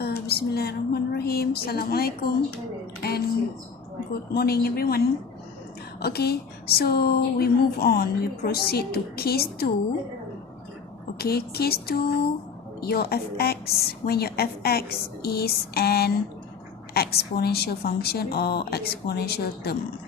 Bismillahirrahmanirrahim. Assalamualaikum and good morning everyone. Okay, so we move on. We proceed to case 2. Okay, case 2, your fx, when your fx is an exponential function or exponential term.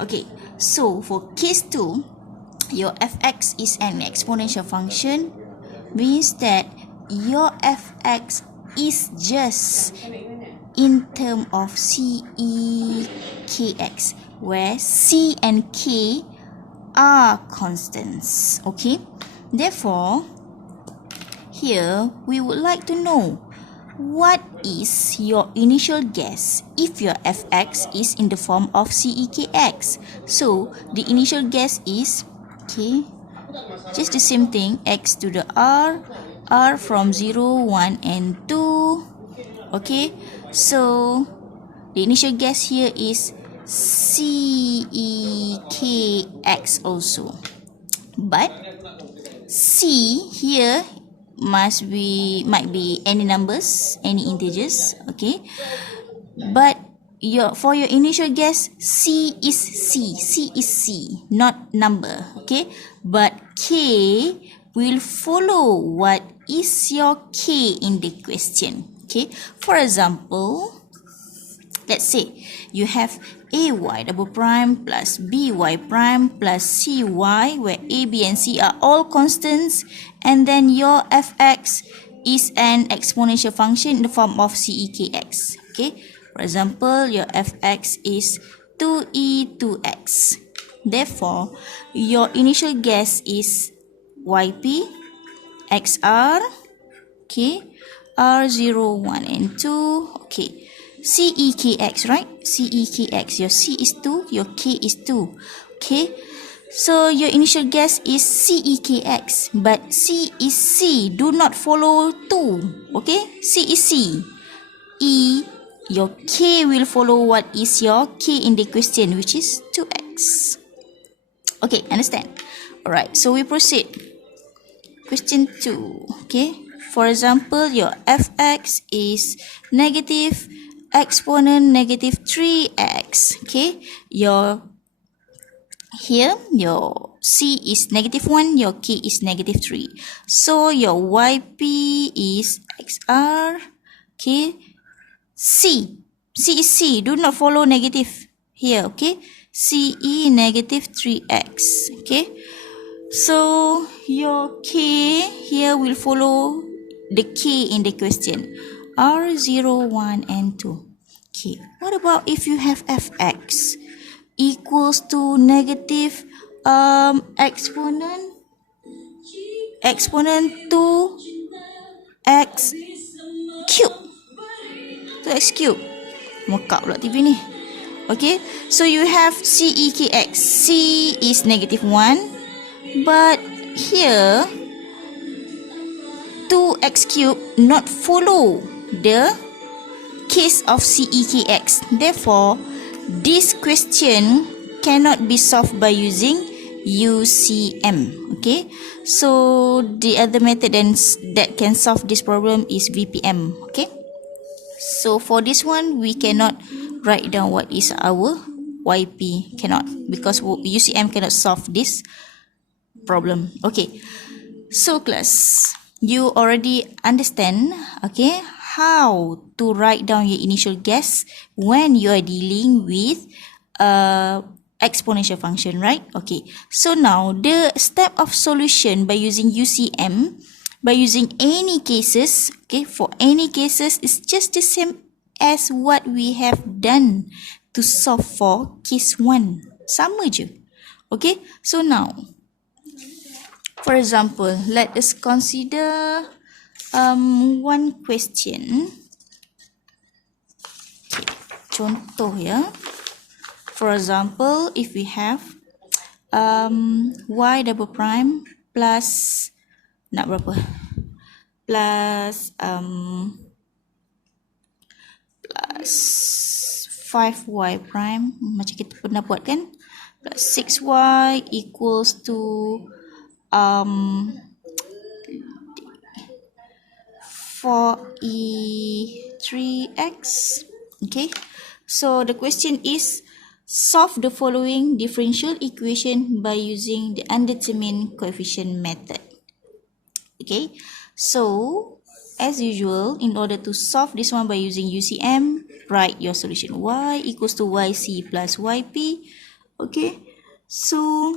Okay, so for case 2, your fx is an exponential function, means that your fx is just in term of CEKX, where C and K are constants. Okay, therefore here we would like to know what is your initial guess if your fx is in the form of CEKX. So the initial guess is just the same thing, x to the r from 0, 1 and 2. Okay, so the initial guess here is CEKX also, but C here might be any numbers, any integers. Okay, but for your initial guess, C is C, not number. Okay, but K will follow what is your K in the question. Okay, for example, let's say you have AY double prime plus BY prime plus CY, where A, B and C are all constants, and then your fx is an exponential function in the form of CEKX. Okay, for example, your fx is 2e 2x. Therefore, your initial guess is yp xr, okay, r0, 1 and 2. Okay, CEKX, right? CEKX. Your C is 2, your K is 2. Okay, so your initial guess is CEKX, but C is C. Do not follow 2. Okay, C is C. E, your K will follow what is your K in the question, which is 2x. Okay, understand? Alright, so we proceed. Question 2. Okay, for example, your fx is negative exponent negative 3x. Okay, your C is negative 1, your K is negative 3. So your yp is xr. Okay, C is C. Do not follow negative here. Okay, CE negative 3x. Okay, so your K here will follow the K in the question, R0, 1 and 2. Okay, what about if you have fx equals to negative exponent 2x cube. 2x cube. Mekak pula TV ni. Okay, so you have CEKX. C is negative 1, but here 2x cube not follow the case of CEKX. Therefore, this question cannot be solved by using UCM. Okay, so the other method that can solve this problem is VPM. Okay, so for this one we cannot write down what is our YP, cannot, because UCM cannot solve this problem. Okay, so class, you already understand, okay, how to write down your initial guess when you are dealing with exponential function, right? Okay, so now the step of solution by using UCM, by using any cases, okay, for any cases is just the same as what we have done to solve for case 1. Sama je. Okay, so now for example, let us consider one question. Okay, contoh ya. For example, if we have y double prime plus nak berapa? Plus 5y prime, macam kita pernah buat kan, plus 6y equals to 4e3x. Okay, so the question is, solve the following differential equation by using the undetermined coefficient method. Okay, so as usual, in order to solve this one by using UCM, write your solution. Y equals to YC plus YP. Okay, so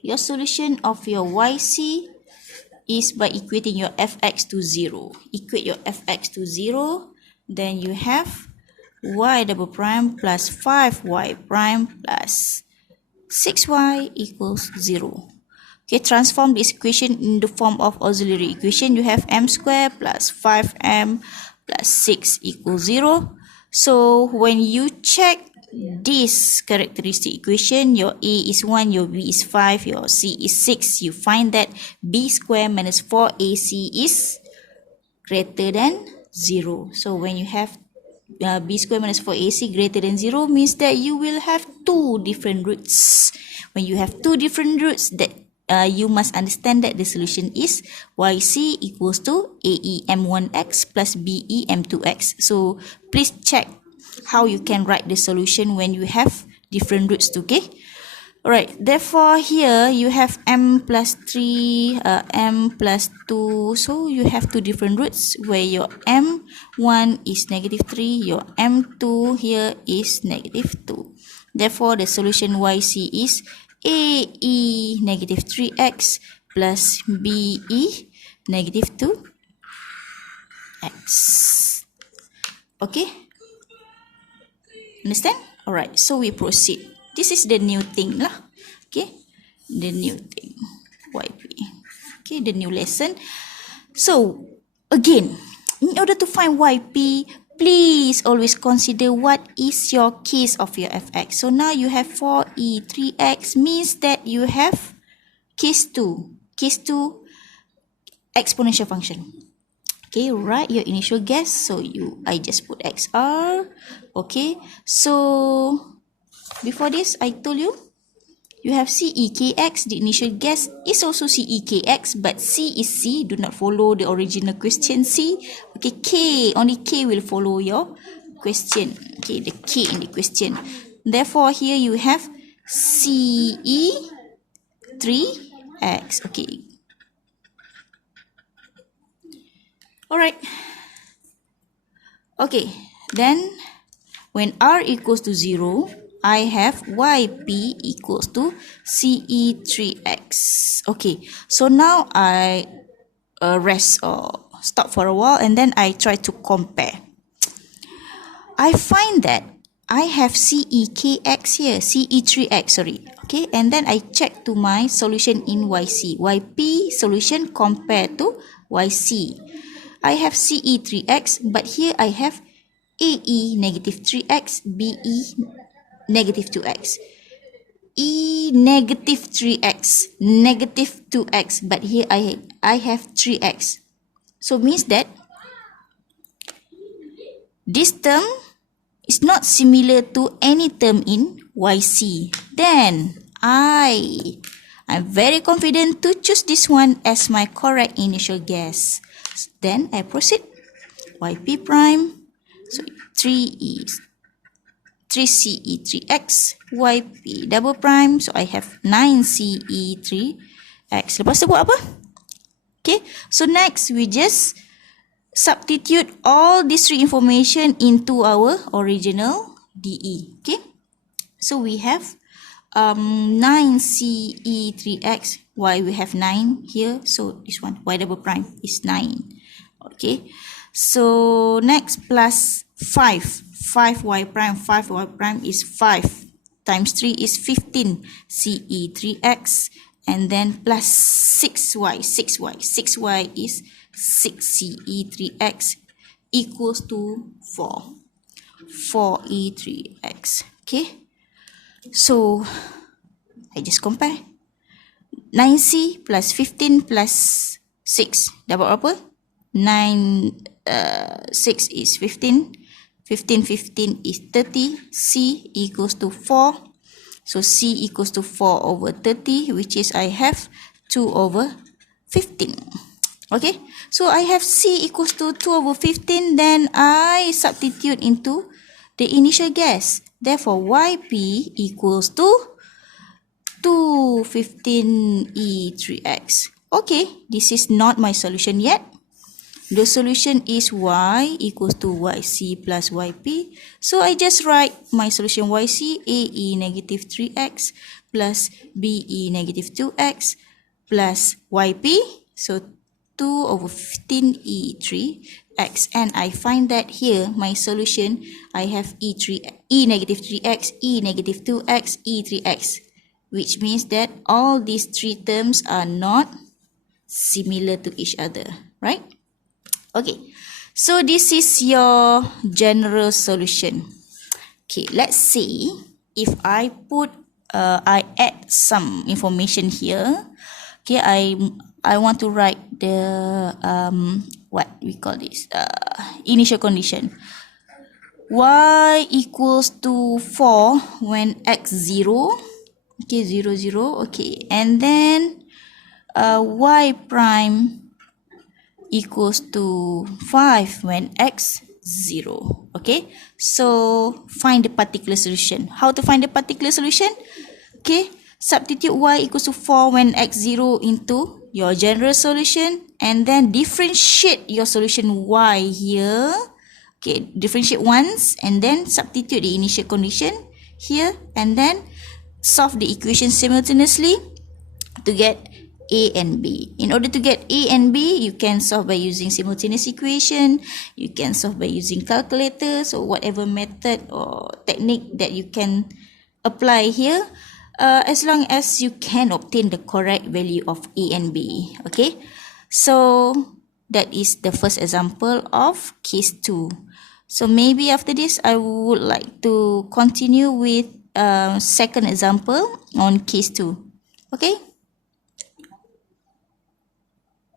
your solution of your YC is by equating your fx to 0. Equate your fx to 0, then you have y double prime plus 5y prime plus 6y equals 0. Okay, transform this equation in the form of auxiliary equation. You have m squared plus 5m plus 6 equals 0. So when you check this characteristic equation, your a is 1, your b is 5, your c is 6. You find that b squared minus 4ac is greater than 0. So when you have b squared minus 4ac greater than 0, means that you will have two different roots. When you have two different roots, that you must understand that the solution is yc equals to ae m1x plus be m2x. So please check how you can write the solution when you have different roots, okay? Alright, therefore here you have m plus 3, m plus 2. So you have two different roots where your m1 is negative 3, your m2 here is negative 2. Therefore, the solution yc is ae negative 3x plus be negative 2x. Okay? Understand? Alright, so we proceed. This is the new thing lah. Okay, the new thing. YP. Okay, the new lesson. So, again, in order to find YP, please always consider what is your case of your fx. So now you have 4e3x means that you have case 2. Case 2 exponential function. Okay, write your initial guess. So I just put XR. Okay, so before this, I told you, you have CEKX. The initial guess is also CEKX, but C is C. Do not follow the original question C. Okay, K, only K will follow your question. Okay, the K in the question. Therefore, here you have CE3X. Okay. Alright. Okay, then when R equals to 0, I have YP equals to CE3X. Okay, so now I rest or stop for a while and then I try to compare. I find that I have CEKX here, CE3X, sorry. Okay, and then I check to my solution in YC. YP solution compared to YC. I have CE3X, but here I have AE negative 3X, BE negative 2x. E negative 3x, negative 2x, but here I have 3x. So means that this term is not similar to any term in YC. Then I'm very confident to choose this one as my correct initial guess. Then I proceed. YP prime. So 3 is 3CE3X, YP double prime. So I have 9CE3X. Lepas tu buat apa? Okay, so next we just substitute all these three information into our original DE. Okay, so we have 9CE3X. Why we have 9 here? So this one, Y double prime is 9. Okay, so next plus 5y prime, 5y prime is 5 times 3 is 15 CE3x, and then plus 6y is 6 CE3x equals to 4e3x. Okay, so I just compare 9c plus 15 plus 6 dapat berapa? 6 is 15. 15 is 30. C equals to 4. So C equals to 4 over 30, which is I have 2 over 15. Okay, so I have C equals to 2 over 15, then I substitute into the initial guess. Therefore, YP equals to 215E3X. Okay, this is not my solution yet. The solution is Y equals to YC plus YP. So I just write my solution YC, AE negative 3X plus BE negative 2X plus YP. So 2 over 15E3X. And I find that here, my solution, I have E negative 3X, E negative 2X, E3X. Which means that all these three terms are not similar to each other, right? Okay, so this is your general solution. Okay, let's see if I add some information here. Okay, I want to write the what we call this initial condition. Y equals to 4 when x 0. Okay, 0, 0. Okay, and then y prime equals to 5 when x 0. Okay, so find the particular solution. How to find the particular solution? Okay, substitute y equals to 4 when x 0 into your general solution, and then differentiate your solution y here. Okay, differentiate once and then substitute the initial condition here, and then solve the equation simultaneously to get A and B. In order to get A and B, you can solve by using simultaneous equation, you can solve by using calculators or whatever method or technique that you can apply here, as long as you can obtain the correct value of A and B. Okay, so that is the first example of case 2. So maybe after this, I would like to continue with second example on case 2. Okay.